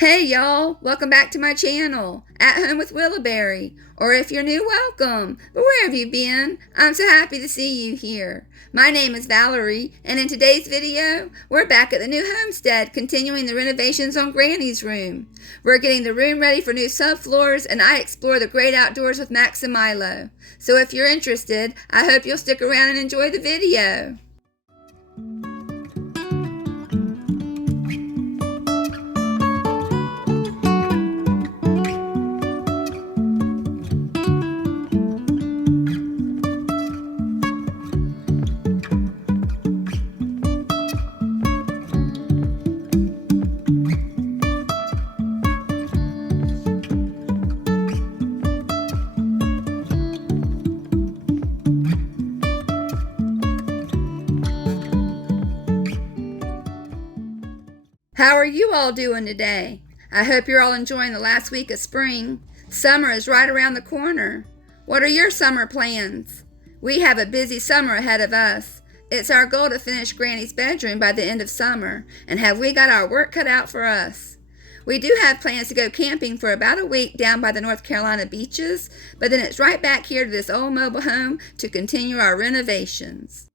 Hey y'all, welcome back to my channel, At Home with Willowberry, or if you're new, welcome, but where have you been? I'm so happy to see you here. My name is Valerie, and in today's video, we're back at the new homestead continuing the renovations on Granny's room. We're getting the room ready for new subfloors, and I explore the great outdoors with Max and Milo. So if you're interested, I hope you'll stick around and enjoy the video. How are you all doing today? I hope you're all enjoying the last week of spring. Summer is right around the corner. What are your summer plans? We have a busy summer ahead of us. It's our goal to finish Granny's bedroom by the end of summer, and have we got our work cut out for us. We do have plans to go camping for about a week down by the North Carolina beaches, but then it's right back here to this old mobile home to continue our renovations.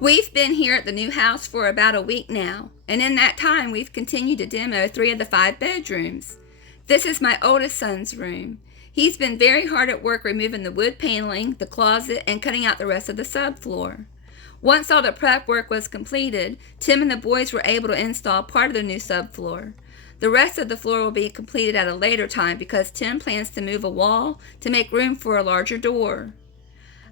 We've been here at the new house for about a week now, and in that time we've continued to demo 3 of the 5 bedrooms. This is my oldest son's room. He's been very hard at work removing the wood paneling, the closet, and cutting out the rest of the subfloor. Once all the prep work was completed, Tim and the boys were able to install part of the new subfloor. The rest of the floor will be completed at a later time because Tim plans to move a wall to make room for a larger door.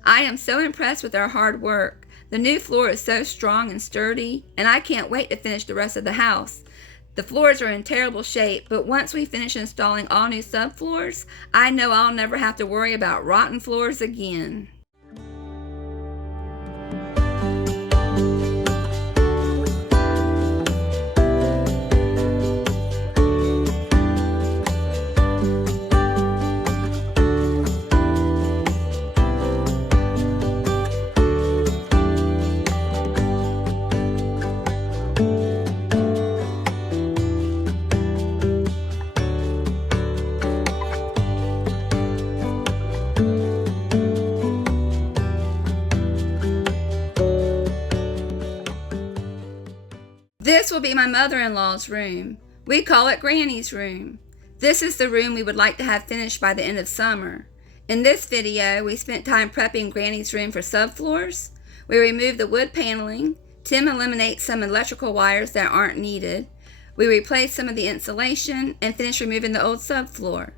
I am so impressed with our hard work. The new floor is so strong and sturdy, and I can't wait to finish the rest of the house. The floors are in terrible shape, but once we finish installing all new subfloors, I know I'll never have to worry about rotten floors again. This will be my mother-in-law's room. We call it Granny's room. This is the room we would like to have finished by the end of summer. In this video, we spent time prepping Granny's room for subfloors. We removed the wood paneling. Tim eliminates some electrical wires that aren't needed. We replaced some of the insulation and finished removing the old subfloor.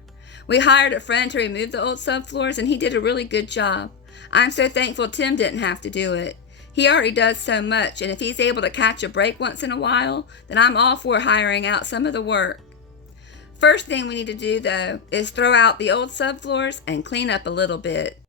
We hired a friend to remove the old subfloors, and he did a really good job. I'm so thankful Tim didn't have to do it. He already does so much, and if he's able to catch a break once in a while, then I'm all for hiring out some of the work. First thing we need to do, though, is throw out the old subfloors and clean up a little bit.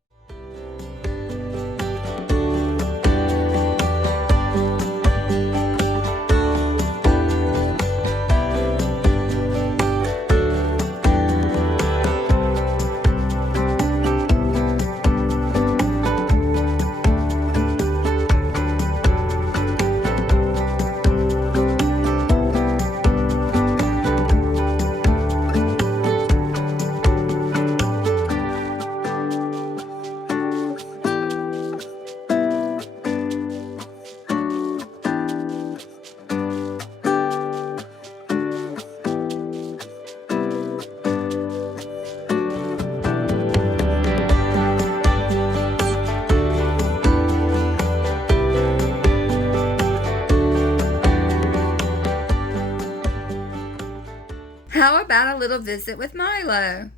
How about a little visit with Milo?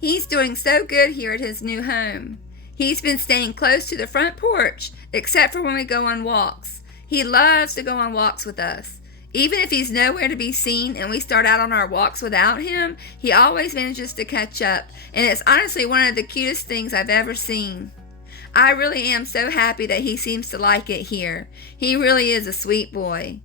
He's doing so good here at his new home. He's been staying close to the front porch, except for when we go on walks. He loves to go on walks with us. Even if he's nowhere to be seen and we start out on our walks without him, he always manages to catch up, and it's honestly one of the cutest things I've ever seen. I really am so happy that he seems to like it here. He really is a sweet boy.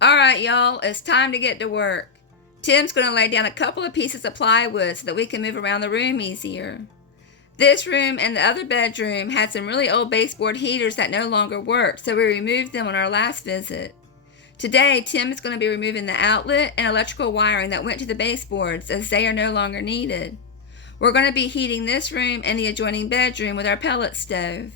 Alright y'all, it's time to get to work. Tim's going to lay down a couple of pieces of plywood so that we can move around the room easier. This room and the other bedroom had some really old baseboard heaters that no longer worked, so we removed them on our last visit. Today, Tim is going to be removing the outlet and electrical wiring that went to the baseboards as they are no longer needed. We're going to be heating this room and the adjoining bedroom with our pellet stove.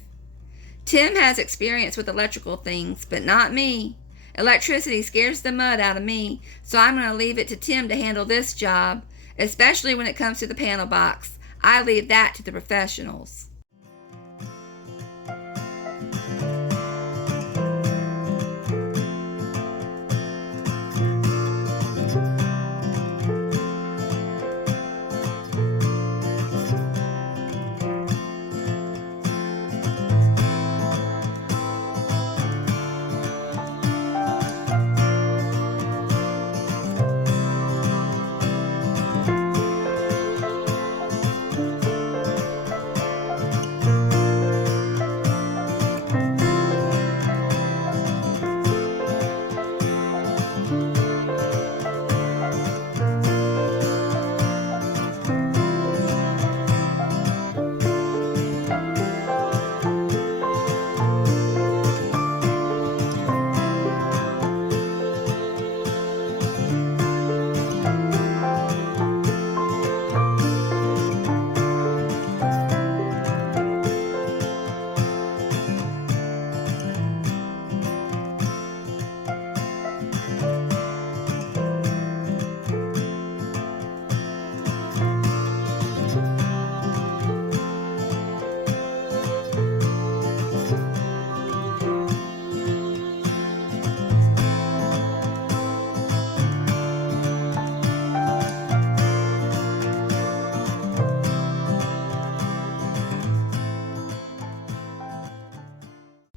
Tim has experience with electrical things, but not me. Electricity scares the mud out of me, so I'm going to leave it to Tim to handle this job, especially when it comes to the panel box. I leave that to the professionals.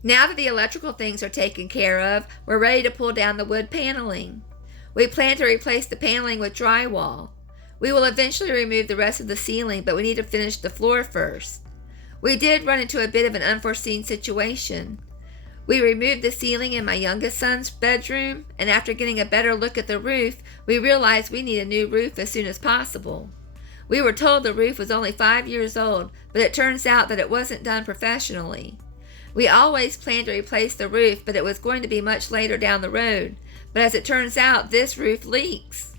Now that the electrical things are taken care of, we're ready to pull down the wood paneling. We plan to replace the paneling with drywall. We will eventually remove the rest of the ceiling, but we need to finish the floor first. We did run into a bit of an unforeseen situation. We removed the ceiling in my youngest son's bedroom, and after getting a better look at the roof, we realized we need a new roof as soon as possible. We were told the roof was only 5 years old, but it turns out that it wasn't done professionally. We always planned to replace the roof, but it was going to be much later down the road. But as it turns out, this roof leaks.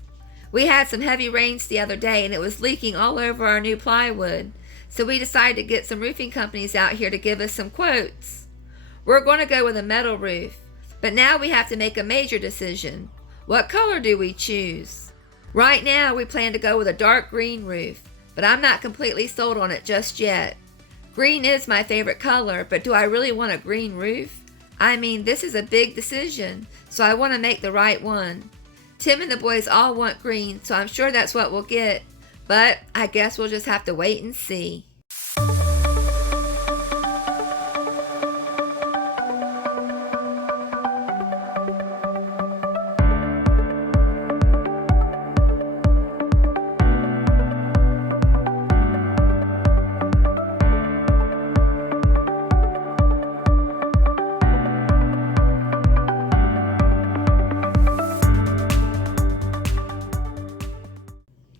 We had some heavy rains the other day, and it was leaking all over our new plywood. So we decided to get some roofing companies out here to give us some quotes. We're going to go with a metal roof, but now we have to make a major decision. What color do we choose? Right now, we plan to go with a dark green roof, but I'm not completely sold on it just yet. Green is my favorite color, but do I really want a green roof? I mean, this is a big decision, so I want to make the right one. Tim and the boys all want green, so I'm sure that's what we'll get. But I guess we'll just have to wait and see.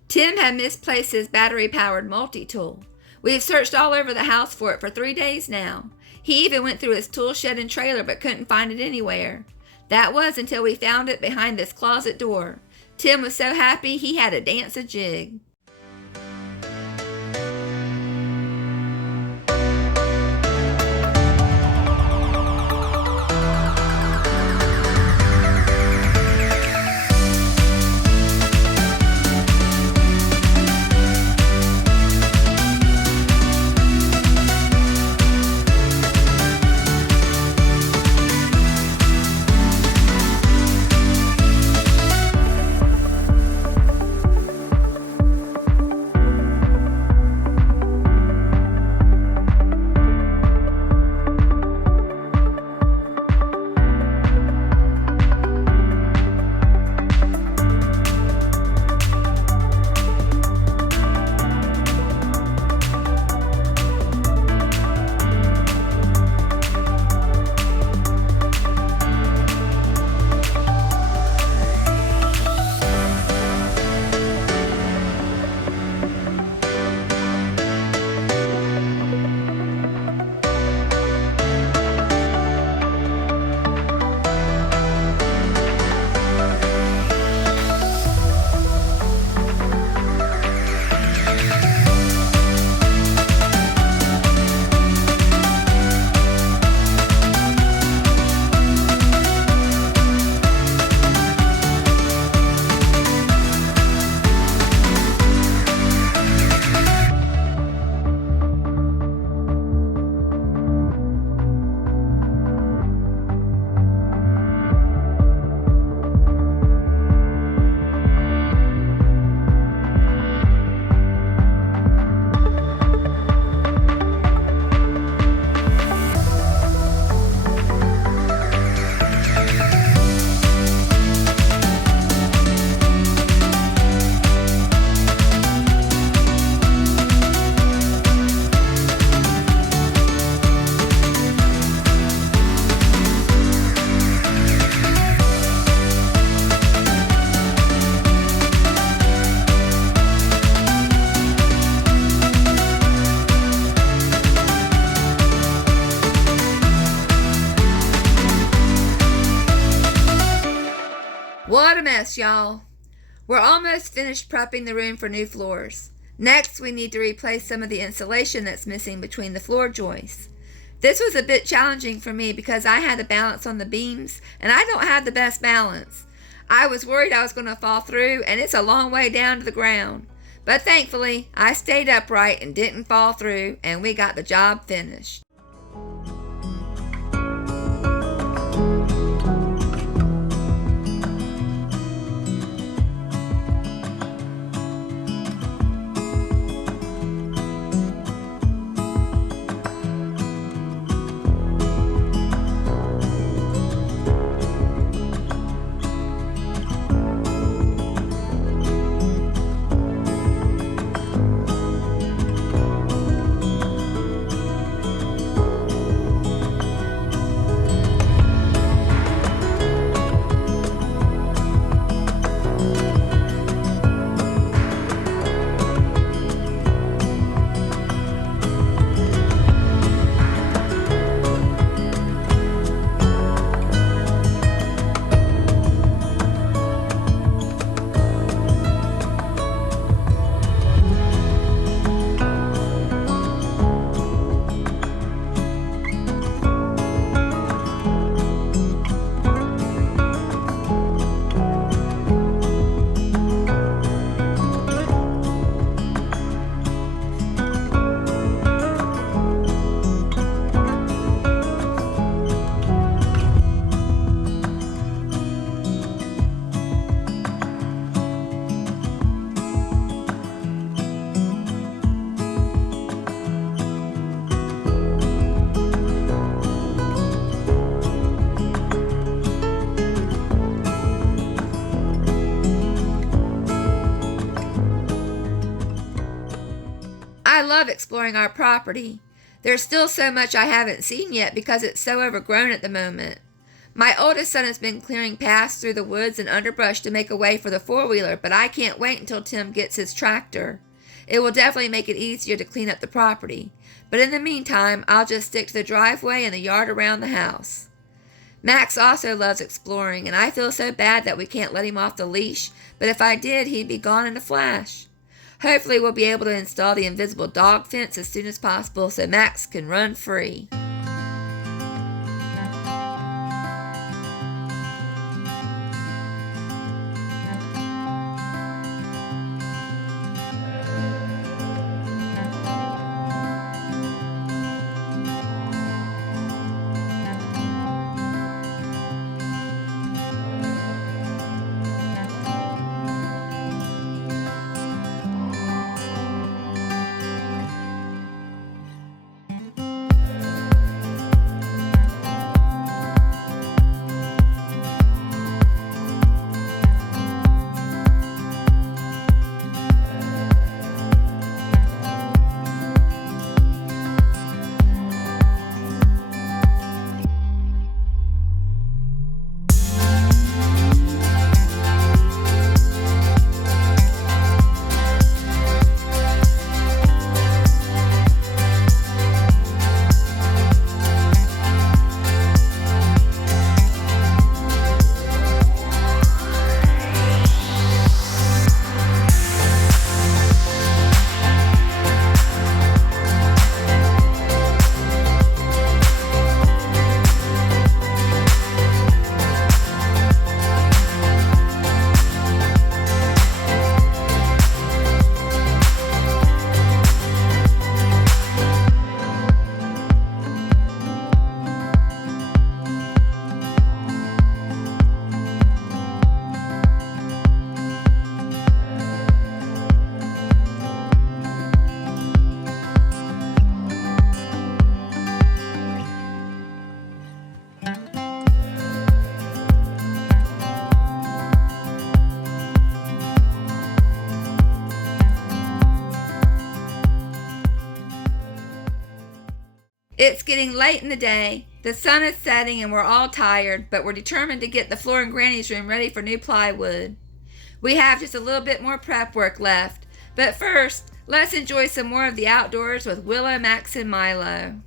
Tim had misplaced his battery-powered multi-tool. We've searched all over the house for it for 3 days now. He even went through his tool shed and trailer but couldn't find it anywhere. That was until we found it behind this closet door. Tim was so happy he had to dance a jig. What a mess, y'all. We're almost finished prepping the room for new floors. Next, we need to replace some of the insulation that's missing between the floor joists. This was a bit challenging for me because I had to balance on the beams, and I don't have the best balance. I was worried I was going to fall through, and it's a long way down to the ground. But thankfully, I stayed upright and didn't fall through, and we got the job finished. exploring our property. There's still so much I haven't seen yet because it's so overgrown at the moment. My oldest son has been clearing paths through the woods and underbrush to make a way for the four-wheeler, but I can't wait until Tim gets his tractor. It will definitely make it easier to clean up the property. But in the meantime, I'll just stick to the driveway and the yard around the house. Max also loves exploring, and I feel so bad that we can't let him off the leash, but if I did, he'd be gone in a flash. Hopefully we'll be able to install the invisible dog fence as soon as possible so Max can run free. It's getting late in the day, the sun is setting and we're all tired, but we're determined to get the floor in Granny's room ready for new plywood. We have just a little bit more prep work left, but first, let's enjoy some more of the outdoors with Willow, Max, and Milo.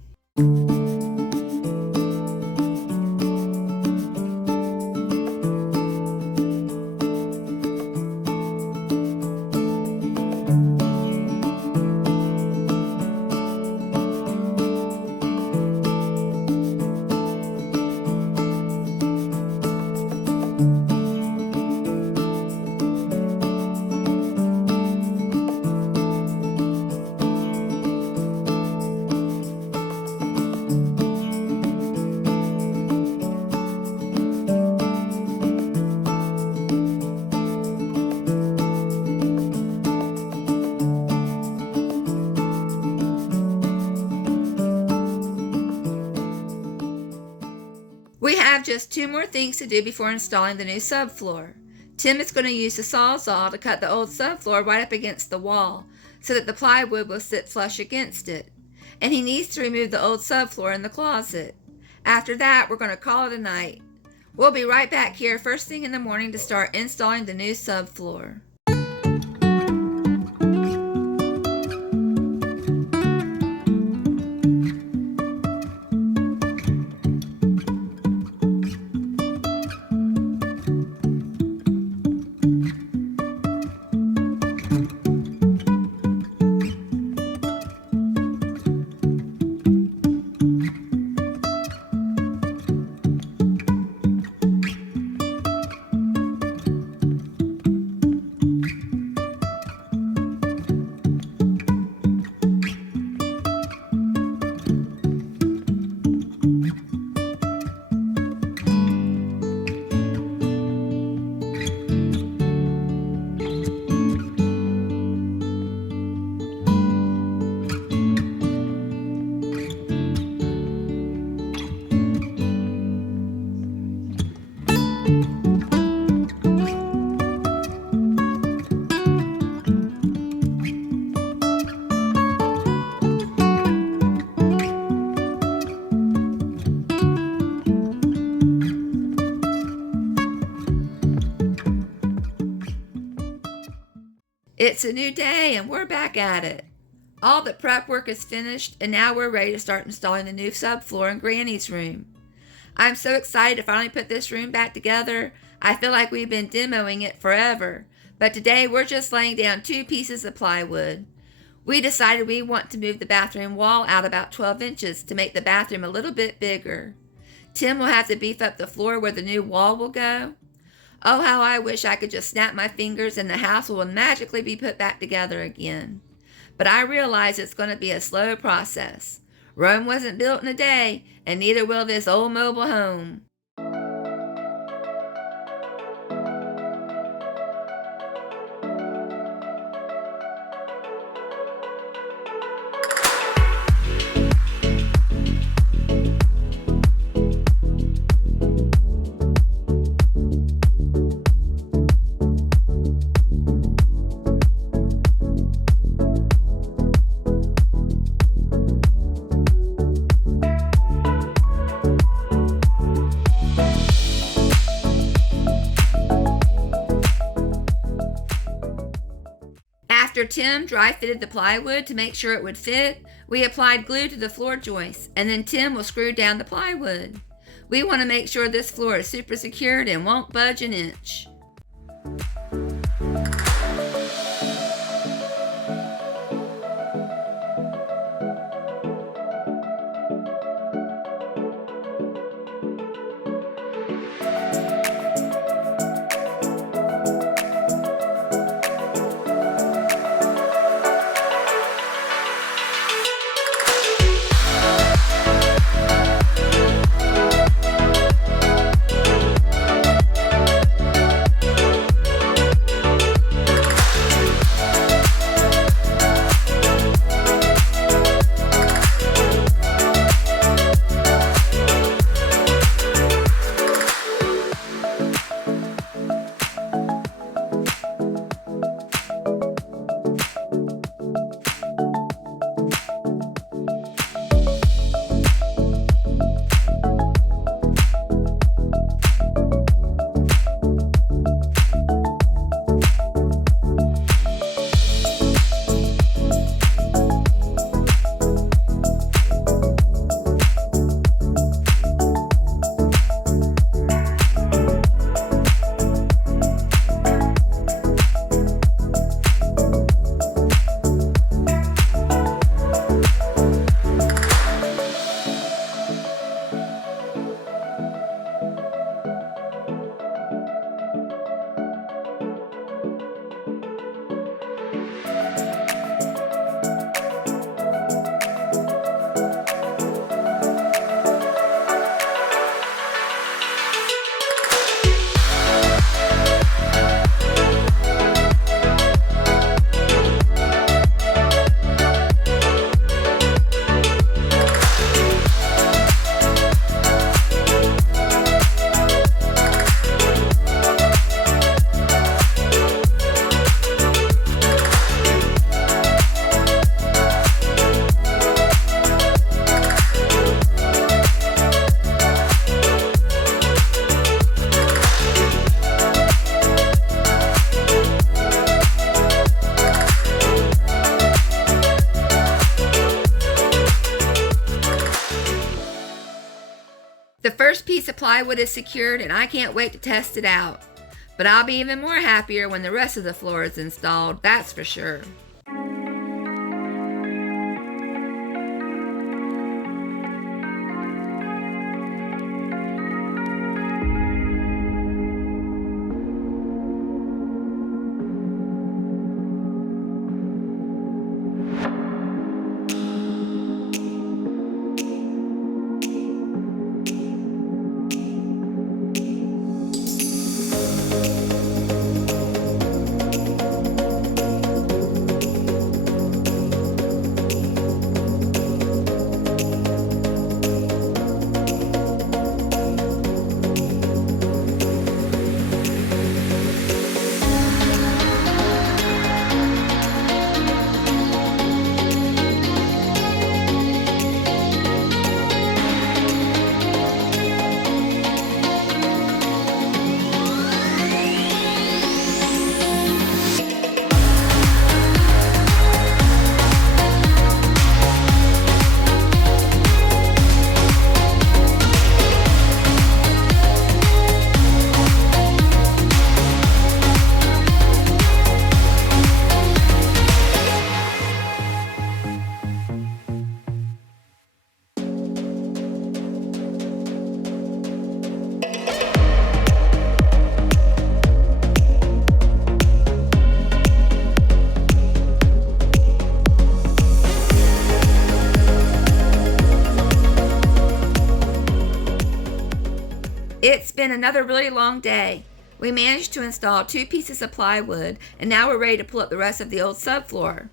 We have just 2 more things to do before installing the new subfloor. Tim is going to use the Sawzall to cut the old subfloor right up against the wall so that the plywood will sit flush against it. And he needs to remove the old subfloor in the closet. After that, we're going to call it a night. We'll be right back here first thing in the morning to start installing the new subfloor. It's a new day and we're back at it. All the prep work is finished and now we're ready to start installing the new subfloor in Granny's room. I'm so excited to finally put this room back together. I feel like we've been demoing it forever, but today we're just laying down 2 pieces of plywood. We decided we want to move the bathroom wall out about 12 inches to make the bathroom a little bit bigger. Tim will have to beef up the floor where the new wall will go. Oh, how I wish I could just snap my fingers and the house will magically be put back together again. But I realize it's going to be a slow process. Rome wasn't built in a day, and neither will this old mobile home. After Tim dry fitted the plywood to make sure it would fit, we applied glue to the floor joists, and then Tim will screw down the plywood. We want to make sure this floor is super secured and won't budge an inch. The first piece of plywood is secured and I can't wait to test it out. But I'll be even more happier when the rest of the floor is installed, that's for sure. It's been another really long day. We managed to install 2 pieces of plywood, and now we're ready to pull up the rest of the old subfloor.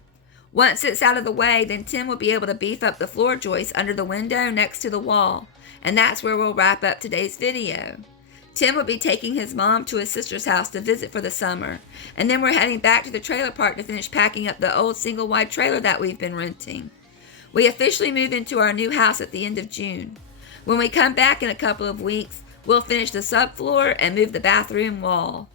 Once it's out of the way, then Tim will be able to beef up the floor joists under the window next to the wall, and that's where we'll wrap up today's video. Tim will be taking his mom to his sister's house to visit for the summer, and then we're heading back to the trailer park to finish packing up the old single-wide trailer that we've been renting. We officially move into our new house at the end of June. When we come back in a couple of weeks, we'll finish the subfloor and move the bathroom wall.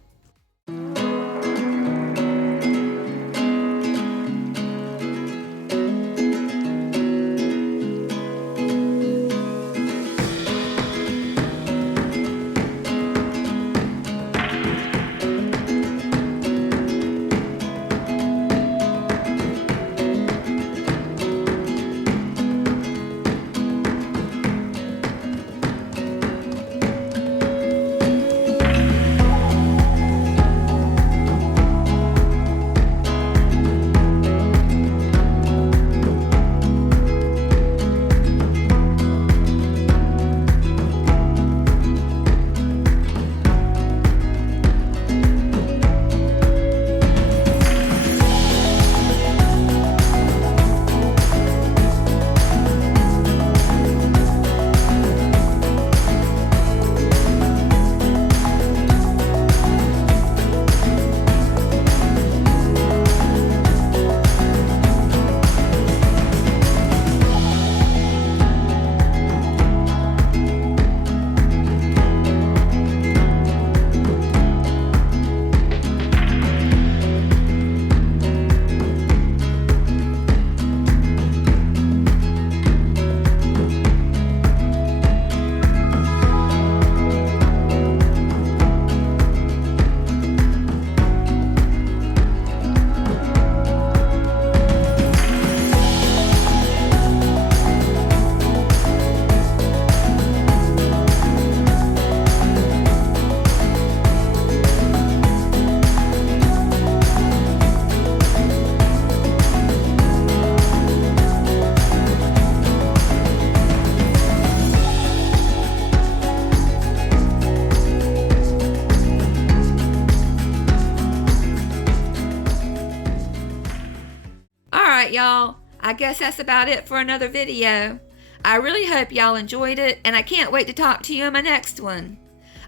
Y'all, I guess that's about it for another video. I really hope y'all enjoyed it, and I can't wait to talk to you in my next one.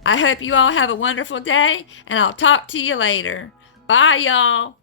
I hope you all have a wonderful day, and I'll talk to you later. Bye, y'all.